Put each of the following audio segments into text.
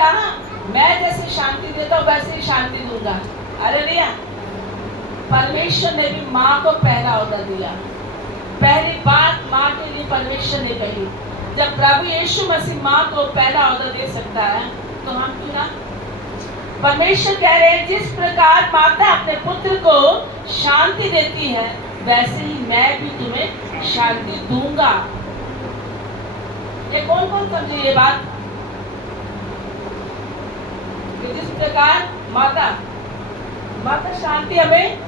कहा मैं जैसे शांति देता हूँ वैसे ही शांति दूंगा। हालेलुया। परमेश्वर ने भी माँ को पहला ऑर्डर दिया। पहली बात माँ के लिए परमेश्वर ने कही। जब प्रभु यीशु मसीह माँ को पहला ऑर्डर दे सकता है तो हम क्यों ना। परमेश्वर कह रहे हैं जिस प्रकार माता अपने पुत्र को शांति देती है वैसे ही मैं भी तुम्हें शांति दूंगा। ये कौन कौन समझे ये बात? जिस प्रकार माता शांति हमें,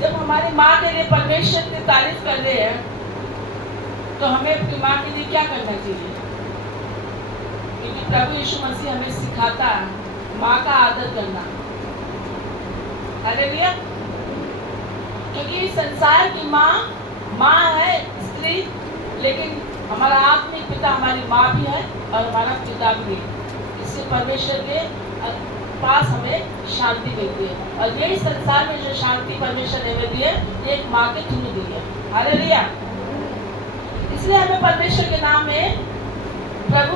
जब हमारी माँ के लिए परमेश्वर की तारीफ कर रहे हैं तो हमें अपनी माँ के लिए क्या करना चाहिए? क्योंकि प्रभु यीशु मसीह हमें सिखाता है माँ का आदर करना। हालेलुया। क्योंकि संसार की माँ है स्त्री, लेकिन हमारा आत्मिक पिता हमारी माँ भी है और हमारा पिता भी है। इससे परमेश्वर के पास हमें शांति मिलती है और यही संसार में जो शांति परमेश्वर ने हमें दी है ये एक माँ के थ्रू दी है। हालेलुया। इसलिए हमें परमेश्वर के नाम में, प्रभु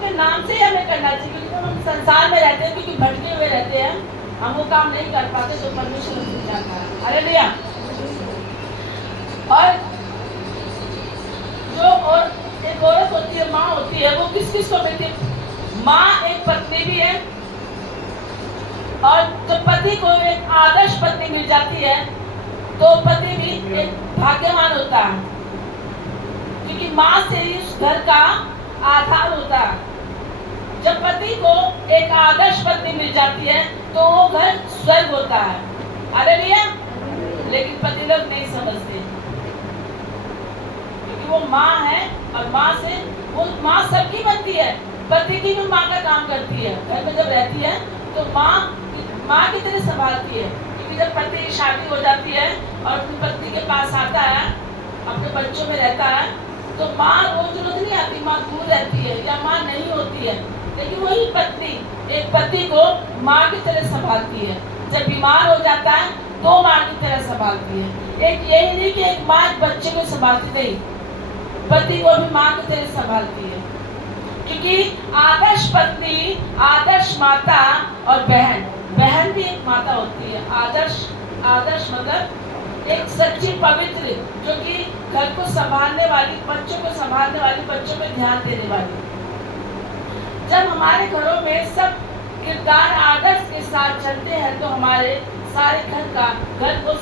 के नाम से ही हमें करना चाहिए। क्योंकि हम संसार में रहते हैं, क्योंकि भटके हुए रहते हैं, हम वो काम नहीं कर पाते जो परमेश्वर ने चाहता है। हालेलुया। और जो और एक औरत होती है, माँ होती है, वो किस किस को मिलती है? माँ एक पत्नी भी है, और जब पति को एक आदर्श पत्नी मिल जाती है तो पति भी एक भाग्यवान होता है, क्योंकि माँ से ही उस घर का आधार होता है। जब पति को एक आदर्श पत्नी मिल जाती है तो वो घर स्वर्ग होता है। हालेलुया। लेकिन पति लोग नहीं समझते, क्योंकि वो माँ है और माँ से वो माँ सबकी बनती है। पति की भी माँ का काम करती है, घर में जब रहती है तो माँ की तरह संभालती है। क्योंकि जब पति की शादी हो जाती है और अपनी पत्नी के पास आता है, अपने बच्चों में रहता है, तो माँ रोज रोज नहीं आती, माँ दूर रहती है या माँ नहीं होती है, लेकिन वही पत्नी एक पति को माँ की तरह संभालती है। जब बीमार हो जाता है तो माँ की तरह संभालती है। एक यही नहीं कि एक माँ बच्चे को संभालती नहीं, पति को भी माँ की तरह संभालती है। क्योंकि आदर्श पत्नी, आदर्श माता और बहन भी एक माता होती है। आदर्श मतलब एक सच्ची पवित्र, जो कि घर को संभालने वाली, बच्चों को संभालने वाली, बच्चों पे ध्यान देने वाली। जब हमारे घरों में सब किरदार आदर्श के साथ चलते हैं तो हमारे सारे घर को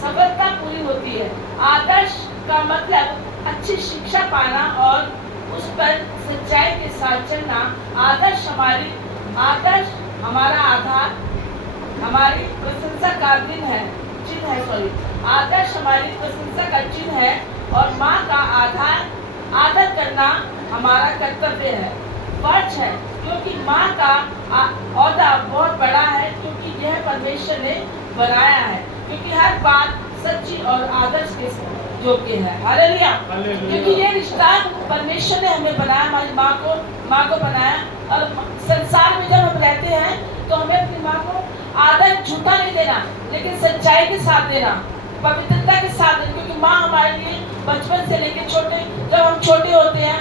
सफलता पूरी होती है। आदर्श का मतलब अच्छी शिक्षा पाना और उस पर सच्चाई के साथ चलना। आदर्श हमारा आधार, हमारी प्रशंसा का चिन्ह है। आदर्श हमारी प्रशंसा का चिन्ह है और माँ का आदर करना हमारा कर्तव्य है, फर्ज है। क्योंकि माँ का औहदा बहुत बड़ा है, क्योंकि यह परमेश्वर ने बनाया है, क्योंकि हर बात सच्ची और आदर्श के योग्य है। हालेलुया। क्योंकि ये रिश्ता परमेश्वर ने हमें बनाया, हमारी माँ को बनाया। और संसार में जब हम रहते हैं तो हमें अपनी माँ को आदर झूठा नहीं देना, लेकिन सच्चाई के साथ देना, पवित्रता के साथ देना। क्योंकि माँ हमारे लिए बचपन से लेकर जब हम छोटे होते हैं,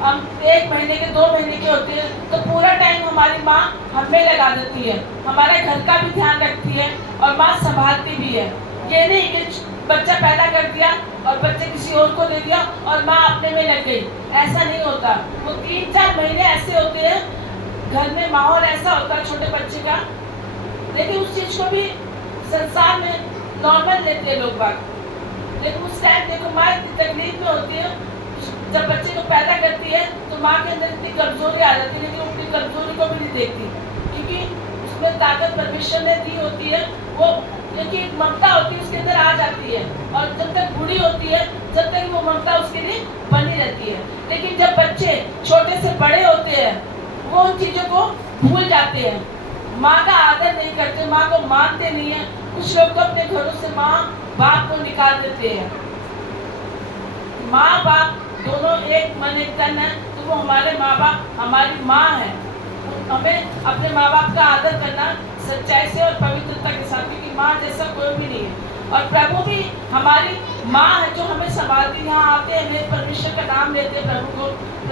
हम 1 महीने के 2 महीने के होते हैं, तो पूरा टाइम हमारी माँ हमें लगा देती है, हमारे घर का भी ध्यान रखती है और माँ संभालती भी है। ये नहीं कि बच्चा पैदा कर दिया और बच्चे किसी और को दे दिया और माँ अपने में लग गई, ऐसा नहीं होता। वो 3-4 महीने ऐसे होते हैं, घर में माहौल ऐसा होता है छोटे बच्चे का, लेकिन उस चीज को भी संसार में नॉर्मल लेते हैं लोग बात। लेकिन उस टाइम देखो माँ इतनी तकलीफ में होती है, जब बच्चे को पैदा करती है तो माँ के अंदर इतनी कमजोरी आ जाती है, लेकिन अपनी कमजोरी को भी नहीं देखती, क्योंकि उसमें ताकत परमेश्वर ने दी होती है। वो क्योंकि ममता होती है उसके अंदर आ जाती है, और जब तक बूढ़ी होती है जब तक वो ममता उसके लिए बनी रहती है। लेकिन जब बच्चे छोटे से बड़े होते हैं वो उन चीजों को भूल जाते हैं, माँ का आदर नहीं करते, माँ को मानते नहीं है। कुछ लोग तो अपने घरों से माँ बाप को निकाल देते हैं। माँ बाप दोनों एक मन एक तन है, तो वो हमारे माँ बाप हमारी माँ है। हमें अपने माँ बाप का आदर करना सच्चाई से और पवित्रता के साथ, क्योंकि माँ जैसा कोई भी नहीं है। और प्रभु भी हमारी माँ है जो हमें संभालती। यहाँ आते हैं, परमेश्वर का नाम लेते हैं,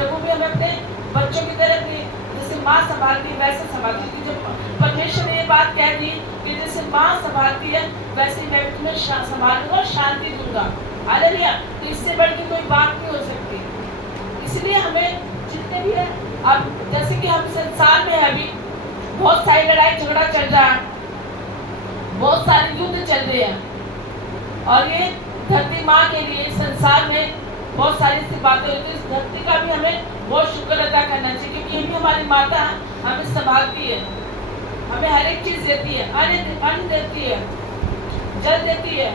प्रभु भी हमें अपने बच्चों की तरह अपनी जैसे माँ संभालती है वैसे संभालती है। जब परमेश्वर ने ये बात कह दी कि जैसे माँ संभालती है वैसे मैं तुम्हें संभालूंगा और शांति दूंगा। हालेलुया। तो इससे बढ़ के कोई बात नहीं हो सकती। इसलिए हमें जितने भी है, अब जैसे कि हम संसार में अभी बहुत सारी लड़ाई झगड़ा चल रहा है, बहुत सारे युद्ध चल रहे हैं, और ये धरती माँ के लिए संसार में बहुत सारी ऐसी बातें होती है। इस धरती का भी हमें बहुत शुक्र अदा करना चाहिए, क्योंकि ये भी हमारी माता हमें संभालती है, हमें हर एक चीज देती है, अन्न देती है, जल देती है,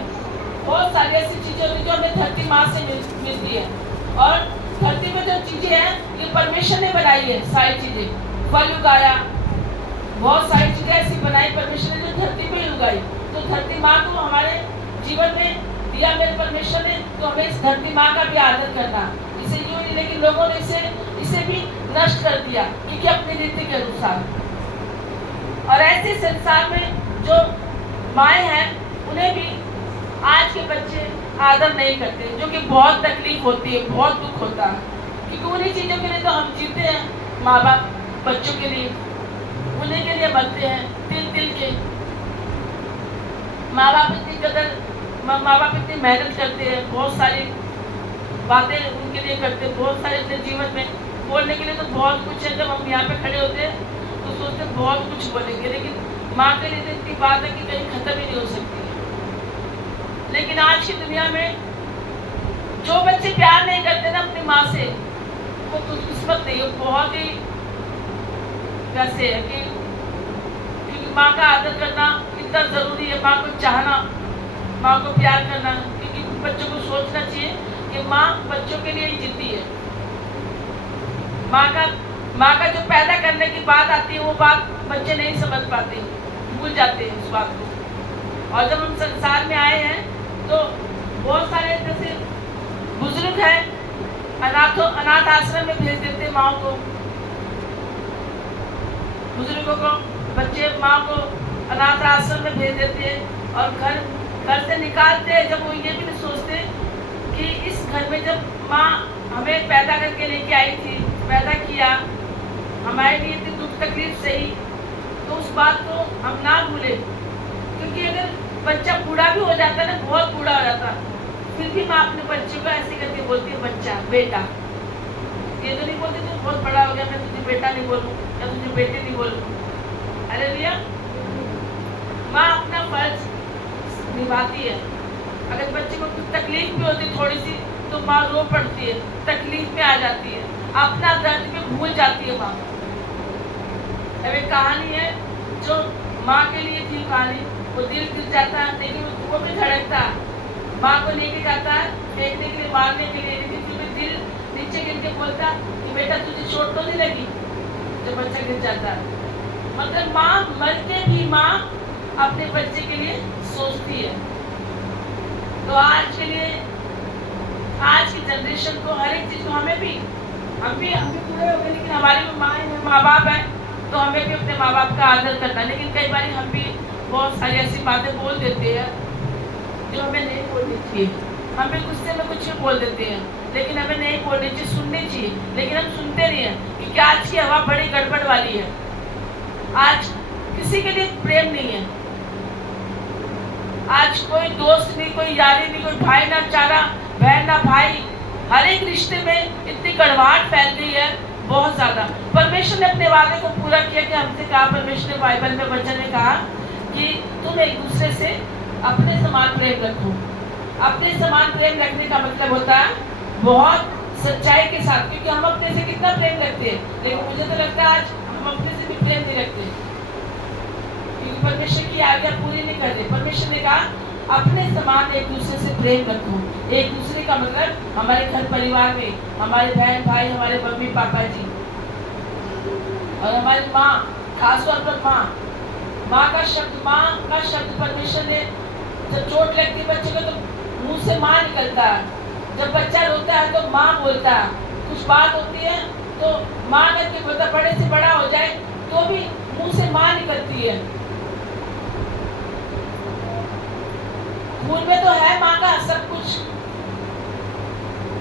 बहुत सारी ऐसी चीजें होती है जो हमें धरती माँ से मिलती है। और धरती में जो चीजें हैं ये परमेश्वर ने बनाई है, सारी चीजें फल उगाया, बहुत सारी चीजें ऐसी बनाई परमेश्वर ने जो धरती पे उगाई। तो धरती माँ को हमारे जीवन में दिया मेरे परमेश्वर ने, तो हमें इस धरती माँ का भी आदर करना। इसे यूं नहीं, लेकिन लोगों ने इसे भी नष्ट कर दिया, क्योंकि अपनी रीति के अनुसार। और ऐसे संसार में जो माएँ हैं उन्हें भी आज के बच्चे आदर नहीं करते, जो कि बहुत तकलीफ होती है, बहुत दुख होता है, क्योंकि उन्हीं चीज़ों के लिए तो हम जीते हैं। माँ बाप बच्चों के लिए, उन्हीं के लिए बनते हैं, तिल तिल के। माँ बाप इतनी मेहनत करते हैं, बहुत सारी बातें उनके लिए करते हैं, बहुत सारे अपने जीवन में बोलने के लिए तो बहुत कुछ है। जब हम यहाँ पे खड़े होते हैं तो सोचते हैं बहुत कुछ बोलेंगे, लेकिन माँ के लिए तो इतनी बात है कि कहीं खत्म ही नहीं हो सकती है। लेकिन आज की दुनिया में जो बच्चे प्यार नहीं करते ना अपनी माँ से, वो तो किस्मत नहीं है, बहुत ही कैसे है कि क्योंकि माँ का आदर करना इतना जरूरी है, माँ को चाहना, माँ को प्यार करना। क्योंकि बच्चों को सोचना चाहिए कि माँ बच्चों के लिए ही जीती है। माँ का जो पैदा करने की बात आती है वो बात बच्चे नहीं समझ पाते, भूल जाते हैं उस बात को। और जब हम संसार में आए हैं तो बहुत सारे जैसे बुजुर्ग हैं, अनाथ आश्रम में भेज देते माँ को, बुजुर्गों को, बच्चे माँ को अनाथ आश्रम में भेज देते हैं और घर से निकालते हैं। जब वो ये भी नहीं सोचते कि इस घर में जब माँ हमें पैदा करके लेके आई थी, पैदा किया, हमारे लिए इतनी दुख तकलीफ सही, तो उस बात को हम ना भूलें। क्योंकि अगर बच्चा बूढ़ा भी हो जाता है ना, बहुत बूढ़ा हो जाता, फिर भी माँ अपने बच्चे को ऐसे करके बोलती है बच्चा, बेटा। ये तो नहीं बोलती तू बहुत बड़ा हो गया, मैं तुझे बेटा नहीं बोलूँ या तुझे बेटे नहीं बोलूँ। हालेलुया। माँ अपना फर्ज निभाती है। अगर बच्चे को कुछ तकलीफ भी होती थोड़ी सी तो माँ रो पड़ती है, तकलीफ में आ जाती है, अपना दर्द में भूल जाती है माँ। अब एक कहानी है जो माँ के लिए थी कहानी, वो दिल गिर जाता है लेकिन वो भी धड़कता है, माँ को लेके जाता है फेंकने के लिए, मारने के लिए, लेकिन फिर भी दिल नीचे गिर के बोलता कि बेटा तुझे चोट तो नहीं लगी जब बच्चा गिर जाता है। मतलब माँ मर के भी माँ अपने बच्चे के लिए सोचती है। तो आज के लिए, आज की जनरेशन को हर एक चीज को हम भी पूरे हो गए, लेकिन हमारी माँ बाप है तो हमें भी अपने माँ बाप का आदर करना। लेकिन कई बार हम भी बहुत सारी ऐसी बातें बोल देते हैं जो हमें नहीं बोलनी चाहिए। हम भी गुस्से में कुछ भी बोल देते हैं, लेकिन हमें नहीं बोलनी चाहिए, सुननी चाहिए, लेकिन हम सुनते नहीं हैं, क्योंकि आज की हवा बड़ी गड़बड़ वाली है। आज किसी के लिए प्रेम नहीं है, आज कोई दोस्त नहीं, कोई यारी नहीं, कोई भाई ना चारा, बहन ना भाई, हर एक रिश्ते में इतनी कड़वाहट फैल गई है, बहुत ज्यादा। परमेश्वर ने अपने वादे को पूरा किया कि हमसे कहा, परमेश्वर ने बाइबल में वचन में कहा कि तुम एक दूसरे से अपने समान प्रेम रखो। अपने समान प्रेम रखने का मतलब होता है बहुत सच्चाई के साथ, क्योंकि हम अपने से कितना प्रेम रखते हैं, लेकिन मुझे तो लगता है आज हम अपने से भी प्रेम नहीं रखते, क्योंकि परमेश्वर की आज्ञा पूरी नहीं कर रहे। परमेश्वर ने कहा अपने समान एक दूसरे से प्रेम रखो। एक दूसरे का मतलब हमारे घर परिवार में हमारे बहन भाई, हमारे मम्मी पापा जी और हमारी माँ, खासतौर पर माँ का शब्द परमेश्वर ने, जब चोट लगती है बच्चे को तो मुंह से माँ निकलता है, जब बच्चा रोता है तो माँ बोलता है, कुछ बात होती है तो माँ करके बोलता, बड़े से बड़ा हो जाए तो भी मुंह से माँ निकलती है। खून में तो है माँ का सब कुछ,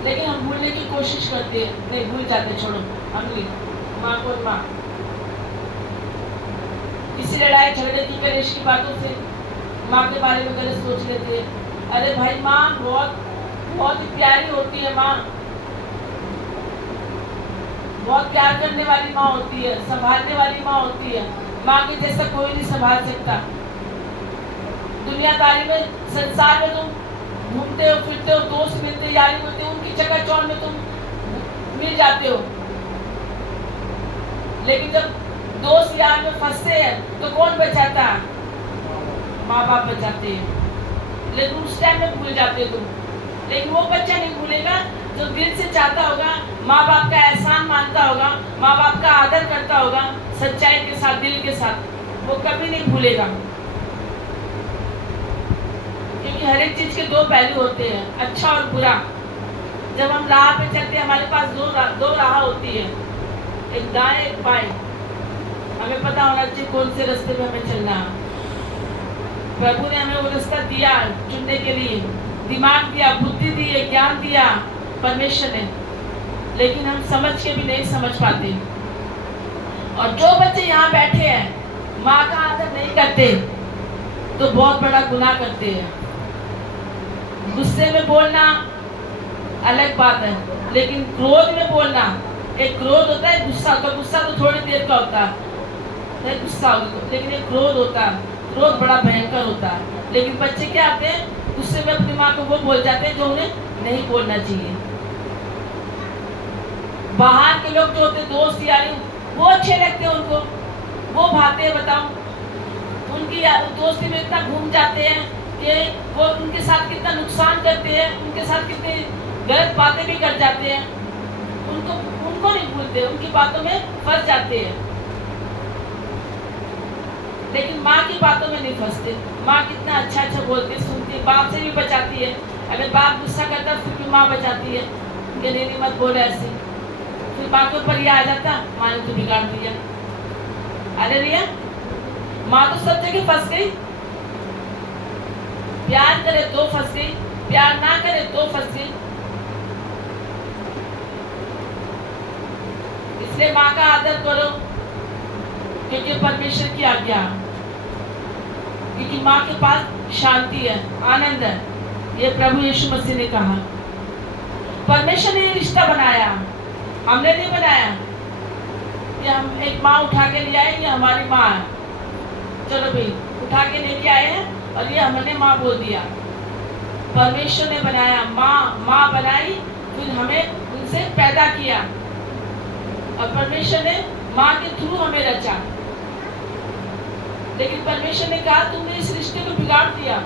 लेकिन हम भूलने की कोशिश करते हैं, नहीं भूल जाते, छोड़ो हम नहीं, माँ को माँ। किसी लड़ाई झगड़े की कलेश की बातों से माँ के बारे में गलत सोच लेते हैं। अरे भाई माँ बहुत बहुत ही प्यारी होती है, माँ बहुत प्यार करने वाली माँ होती है, संभालने वाली माँ होती है। माँ के जैसा कोई नहीं संभाल सकता। दुनियादारी में, संसार में तुम घूमते हो फिरते हो, दोस्त मिलते यारी मिलते, उनकी चकाचौंध में तुम मिल जाते हो, लेकिन जब दोस्त यार में फंसते हैं तो कौन बचाता? माँ बाप बचाते हैं। लेकिन उस टाइम में भूल जाते हो तुम। लेकिन वो बच्चा नहीं भूलेगा जो दिल से चाहता होगा, माँ बाप का एहसान मानता होगा, माँ बाप का आदर करता होगा, सच्चाई के साथ, दिल के साथ, वो कभी नहीं भूलेगा। क्योंकि हर एक चीज के दो पहलू होते हैं, अच्छा और बुरा। जब हम राह पे चलते हैं, हमारे पास दो राह होती है, एक दाएं एक बाएं। हमें पता होना चाहिए कौन से रास्ते में हमें चलना है। प्रभु ने हमें वो रास्ता दिया चुनने के लिए, दिमाग दिया, बुद्धि दी, ज्ञान दिया परमेश्वर ने, लेकिन हम समझ के भी नहीं समझ पाते। और जो बच्चे यहाँ बैठे हैं माँ का आदर नहीं करते तो बहुत बड़ा गुनाह करते हैं। गुस्से में बोलना अलग बात है, लेकिन क्रोध में बोलना, एक क्रोध होता है, गुस्सा, तो गुस्सा तो थोड़ी देर का होता है, गुस्सा होगी, लेकिन एक क्रोध होता है, क्रोध बड़ा भयंकर होता है। लेकिन बच्चे क्या आते हैं, गुस्से में अपनी माँ को वो बोल जाते हैं जो उन्हें नहीं बोलना चाहिए। बाहर के लोग जो होते हैं, दोस्त यारी, वो अच्छे लगते हैं उनको, वो भाते हैं, बताओ उनकी दोस्ती में इतना घूम जाते हैं कि वो उनके साथ कितना नुकसान करते हैं, उनके साथ कितनी गलत बातें भी कर जाते हैं। उनको नहीं भूलते, उनकी बातों में फंस जाते हैं, लेकिन माँ की बातों में नहीं फंसते। माँ कितना अच्छा अच्छा बोलती, सुनती, बाप से भी बचाती है। अगर बाप गुस्सा करता है फिर भी माँ बचाती है कि नहीं मत बोले ऐसे। फिर माँ के ऊपर ये आ जाता, माँ ने तो बिगाड़ दिया। अरे भैया, माँ तो सब जगह फंस गई। प्यार करे तो फंस गई, प्यार ना करे तो फंस गई। इसलिए माँ का आदर करो, क्योंकि परमेश्वर की आज्ञा, क्योंकि माँ के पास शांति है, आनंद है। ये प्रभु यीशु मसीह ने कहा। परमेश्वर ने ये रिश्ता बनाया, हमने नहीं बनाया कि हम एक माँ उठा के ले आए, ये हमारी माँ है, चलो भाई उठा के लेके आए हैं और ये हमने माँ बोल दिया। परमेश्वर ने बनाया, माँ बनाई, फिर हमें उनसे पैदा किया, और परमेश्वर ने माँ के थ्रू हमें रचा। लेकिन परमेश्वर ने कहा तुमने इस रिश्ते को बिगाड़ दिया।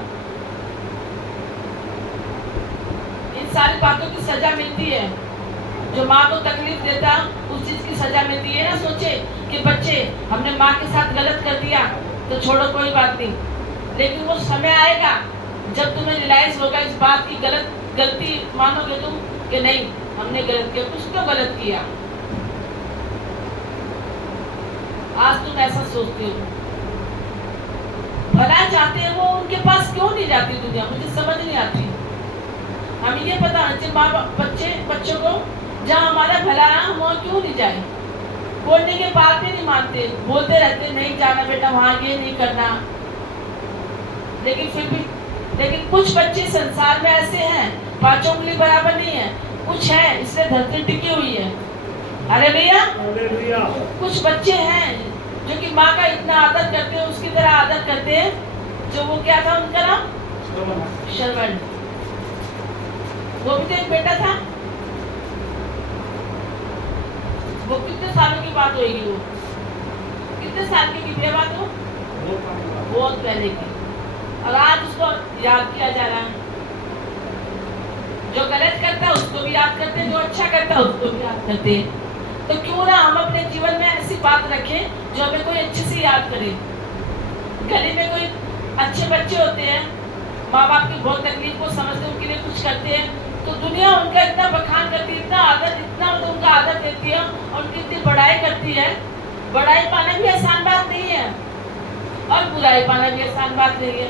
इन सारी बातों की सजा मिलती है। जो माँ को तकलीफ देता उस चीज की सजा मिलती है। ना सोचे कि बच्चे हमने माँ के साथ गलत कर दिया तो छोड़ो कोई बात नहीं, लेकिन वो समय आएगा जब तुम्हें रियलाइज होगा इस बात की, गलती मानोगे तुम कि नहीं हमने गलत किया, कुछ तो गलत किया। आज तुम ऐसा सोचते हो, भला चाहते हैं वो, उनके पास क्यों नहीं जाती दुनिया, मुझे समझ नहीं आती। हमें ये पता होना चाहिए माँ बच्चों को जहाँ हमारा भला है हम वहाँ क्यों नहीं जाए। बोलने के बाद भी नहीं मानते, बोलते रहते नहीं जाना बेटा वहाँ, ये नहीं करना। लेकिन फिर भी, लेकिन कुछ बच्चे संसार में ऐसे हैं, पांचों उंगली बराबर नहीं है, कुछ है इसलिए धरती टिकी हुई है। अरे भैया, कुछ बच्चे हैं जो कि माँ का इतना आदर करते हैं, उसकी तरह आदर करते हैं। जो वो क्या था उनका नाम, श्रवण। वो भी तो एक बेटा था। वो कितने सालों की बात होगी, वो कितने साल की बात हो, बहुत पहले की, और आज उसको याद किया जा रहा है। जो गलत करता है उसको भी याद करते हैं, जो अच्छा करता है उसको भी याद करते हैं। तो क्यों ना हम अपने जीवन में ऐसी बात रखें जो हमें कोई अच्छे से याद करे। गली में कोई अच्छे बच्चे होते हैं, माँ बाप की बहुत तकलीफ को समझते, उनके लिए कुछ करते हैं, तो दुनिया उनका इतना बखान करती है, इतना आदर, इतना मतलब उनका आदर देती है और उनकी इतनी बड़ाई करती है। बड़ाई पाना भी आसान बात नहीं है और बुराई पाना भी आसान बात नहीं है।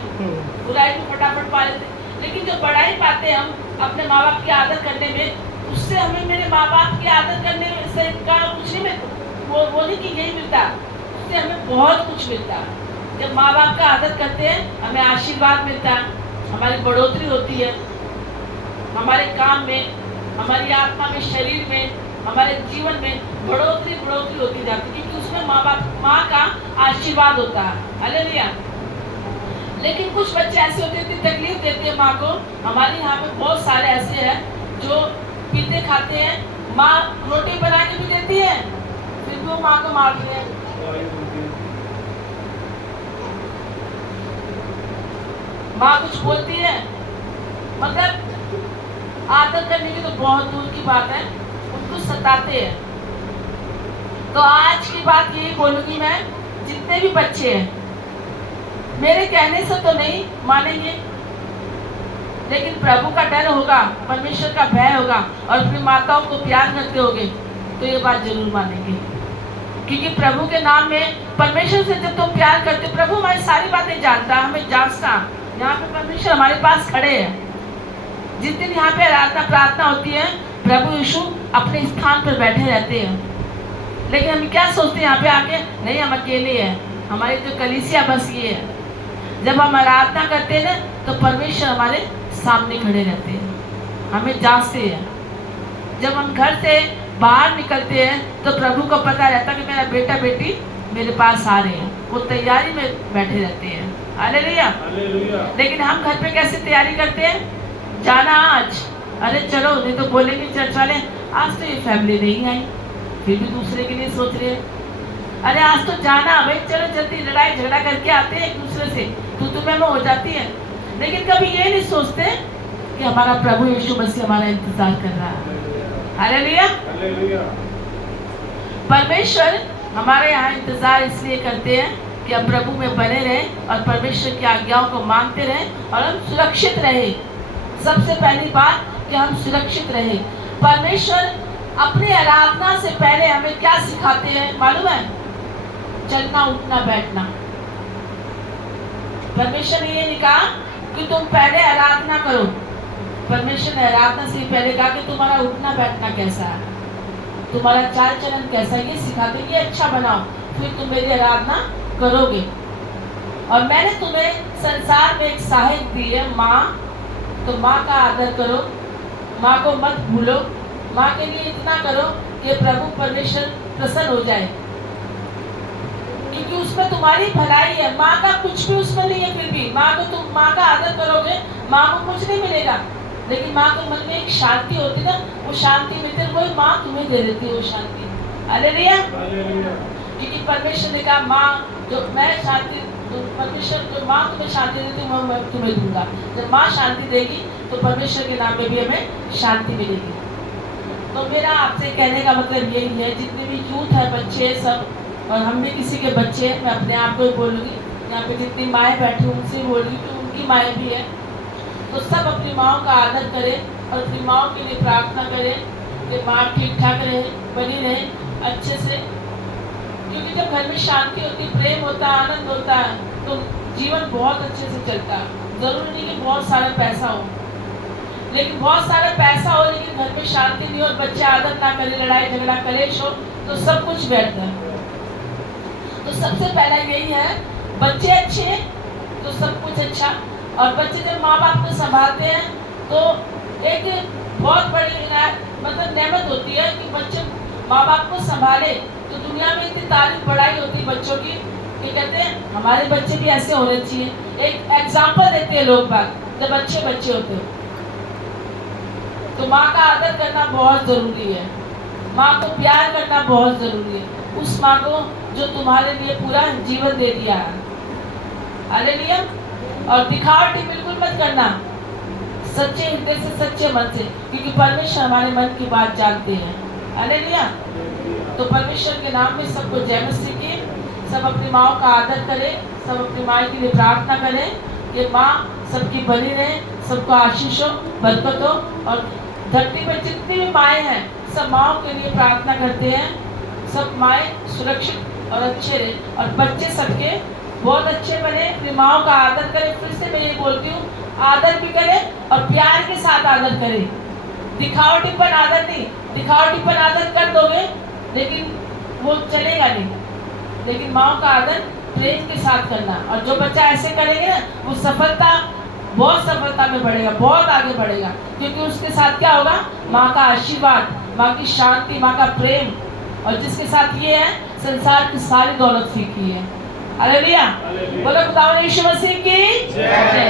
बुराई भी फटाफट पा लेते, लेकिन जो बड़ाई पाते हम अपने माँ बाप की आदर करने में, उससे हमें मेरे माँ बाप की आदत करने से का कुछ नहीं मिलता, वो नहीं कि यही मिलता, उससे हमें बहुत कुछ मिलता। जब माँ बाप का आदत करते हैं हमें आशीर्वाद मिलता है, हमारी बढ़ोतरी होती है, हमारे काम में, हमारी आत्मा में, शरीर में, हमारे जीवन में बढ़ोतरी होती जाती है, क्योंकि उसमें माँ का आशीर्वाद होता है। हालेलुया। लेकिन कुछ बच्चे ऐसे होते हैं, तकलीफ देते हैं माँ को। हमारे यहाँ पे बहुत सारे ऐसे हैं जो पीते खाते हैं, माँ रोटी बना के भी देती है, फिर भी वो माँ को मारते हैं। माँ कुछ बोलती है, मतलब आदत करने की तो बहुत दूर की बात है, उनको सताते हैं। तो आज की बात यही बोलूंगी मैं, जितने भी बच्चे हैं, मेरे कहने से तो नहीं मानेंगे, लेकिन प्रभु का डर होगा, परमेश्वर का भय होगा और अपनी माताओं को प्यार करते होगे तो ये बात जरूर मानेंगे। क्योंकि प्रभु के नाम में, परमेश्वर से जब तुम प्यार करते, प्रभु हमारी सारी बातें जानता, हमें जांचता। यहाँ पे परमेश्वर हमारे पास खड़े हैं। जिस दिन यहाँ पे आराधना प्रार्थना होती है, प्रभु यीशु अपने स्थान पर बैठे रहते हैं। लेकिन हम क्या सोचते हैं यहाँ पे आके, नहीं हम अकेले हैं, हमारी जो कलीसिया बस ये है। जब हम आराधना करते हैं ना, तो परमेश्वर हमारे सामने खड़े रहते हैं, हमें जांचते हैं। जब हम घर से बाहर निकलते हैं तो प्रभु को पता रहता कि मेरा बेटा बेटी मेरे पास आ रहे हैं, वो तैयारी में बैठे रहते हैं। हालेलुया। लेकिन हम घर पे कैसे तैयारी करते हैं, जाना आज, अरे चलो, नहीं तो बोलेंगे चर्च वाले आज तो ये फैमिली नहीं आई, फिर भी दूसरे के लिए सोच रहे हैं। अरे आज तो जाना भाई, चलो जल्दी, लड़ाई झगड़ा करके आते हैं एक दूसरे से, तू में हो जाती है। लेकिन कभी ये नहीं सोचते कि हमारा प्रभु यीशु मसीह हमारा इंतजार कर रहा है। हालेलुया। परमेश्वर हमारे यहाँ इंतजार इसलिए करते हैं कि हम प्रभु में बने रहें और परमेश्वर की आज्ञाओं को मानते रहें और हम सुरक्षित रहें। सबसे पहली बात कि हम सुरक्षित रहें। परमेश्वर अपने आराधना से पहले हमें क्या सिखाते हैं मालूम है? चलना, उठना, बैठना। परमेश्वर ने ये नहीं कहा कि तुम पहले आराधना करो, परमेश्वर ने आराधना से पहले कहा कि तुम्हारा उठना बैठना कैसा है, तुम्हारा चाल चलन कैसा है, ये सिखाते, ये अच्छा बनाओ, फिर तुम मेरी आराधना करोगे। और मैंने तुम्हें संसार में एक सहायक दी है, माँ, तो माँ का आदर करो, माँ को मत भूलो, माँ के लिए इतना करो कि प्रभु परमेश्वर प्रसन्न हो जाए, क्योंकि उसमें तुम्हारी भलाई है। माँ का कुछ भी उसमें नहीं है, फिर भी माँ को तुम, माँ का आदर करोगे, माँ को कुछ नहीं मिलेगा, लेकिन माँ के मन में एक शांति होती ना, वो शांति मिलती है, वही माँ तुम्हें दे देती है वो शांति। हालेलुया। क्योंकि परमेश्वर ने कहा, माँ जो मैं शांति, परमेश्वर जो माँ तुम्हें शांति देती है मैं तुम्हें दूंगा। जब माँ शांति देगी तो परमेश्वर के नाम में भी हमें शांति मिलेगी। तो मेरा आपसे कहने का मतलब यही है, जितने भी यूथ है, बच्चे सब, और हम भी किसी के बच्चे हैं, मैं अपने आप को ही बोलूँगी, यहाँ पे जितनी माएँ बैठी हूँ उनसे बोलूँगी कि उनकी माएँ भी है, तो सब अपनी माँओं का आदर करें और अपनी माँओं के लिए प्रार्थना करें कि माँ ठीक ठाक रहे, बनी रहे अच्छे से। क्योंकि जब घर में शांति होती, प्रेम होता है, आनंद होता है, तो जीवन बहुत अच्छे से चलता है। जरूरी नहीं कि बहुत सारा पैसा हो, लेकिन बहुत सारा पैसा हो लेकिन घर में शांति नहीं हो और बच्चे आदर ना करें, लड़ाई झगड़ा कलेश हो, तो सब कुछ व्यर्थ है। तो सबसे पहला यही है, बच्चे अच्छे हैं तो सब कुछ अच्छा। और बच्चे जब माँ बाप को संभालते हैं तो एक बहुत बड़ी मतलब नेमत होती है कि बच्चे माँ बाप को संभाले। तो दुनिया में इतनी तारीफ बढ़ाई होती है बच्चों की कि कहते हैं हमारे बच्चे भी ऐसे होने चाहिए। एक एग्जाम्पल देते हैं लोग बात, जब अच्छे बच्चे होते हो तो माँ का आदर करना बहुत ज़रूरी है, माँ को प्यार करना बहुत ज़रूरी है, उस माँ को जो तुम्हारे लिए पूरा जीवन दे दिया है। हालेलुया। और दिखावटी बिल्कुल मत करना, सच्चे हृदय से, सच्चे मन से, क्योंकि परमेश्वर हमारे मन की बात जानते हैं। हालेलुया। तो परमेश्वर के नाम में सबको जय मसीह की, सब अपनी माँ का आदर करें, सब अपनी माँ के लिए प्रार्थना करें कि माँ सबकी बनी रहे, सबको आशीष हो, बरकत हो। और धरती पर जितनी भी माएँ हैं सब माँओं के लिए प्रार्थना करते हैं, सब माएँ सुरक्षित और अच्छे रहे और बच्चे सबके बहुत अच्छे बने, अपनी माँओं का आदर करें। फिर से मैं ये बोलती हूँ, आदर भी करें और प्यार के साथ आदर करें। दिखावटीपन आदत नहीं, दिखावटीपन आदत कर दोगे लेकिन वो चलेगा नहीं। लेकिन माँ का आदत प्रेम के साथ करना, और जो बच्चा ऐसे करेंगे ना वो बहुत सफलता में बढ़ेगा, बहुत आगे बढ़ेगा, क्योंकि उसके साथ क्या होगा, माँ का आशीर्वाद, माँ की शांति, माँ का प्रेम, और जिसके साथ ये है संसार की सारी दौलत फीकी है। हालेलुया, बोलो खुदावंद यीशु मसीह की जय।